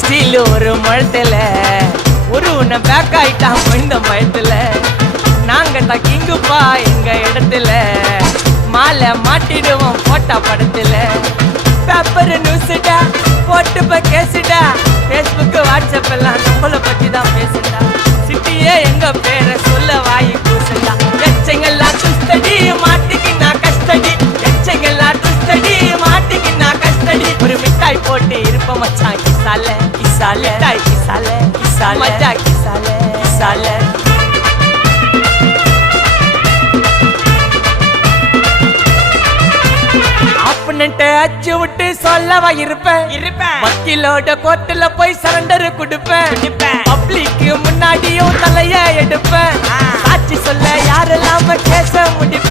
steel ஒரு முழத்துல ஒரு உன்னை பேக் ஆயிட்டான் இந்த பயத்துல நாங்க தான் கிங்குப்பா எங்க இடத்துல மாலை மாட்டிடுவோம் போட்டா படத்துல பேப்பர் நியூஸ்டா போட்டு கேசுடா Facebook வாட்ஸ்அப் எல்லாம் நம்மள பத்தி தான் பேசுடா சிட்டியே எங்க பேரை சொல்ல வாய் கூசுடா எச்சங்கெல்லாம் துஸ்தடி மாட்டிக்கு நான் கஸ்டடி எச்சங்கெல்லாம் துஸ்தடி மாட்டிக்கு நான் கஸ்டடி ஒரு மிட்டாய் போட்டு இருப்ப மச்சான் கிசால கிசால மிட்டாய் கிசால கிசால மச்சா கிசால கிசால அச்சு விட்டு சொல்லவா இருப்பேன் வக்கீலோட கோர்ட்டுல போய் சரண்டர் கொடுப்பேன் பப்ளிக்கு முன்னாடியும் தலைய எடுப்பேன் சாட்சி சொல்ல யாரெல்லாம் கேச முடிப்பேன்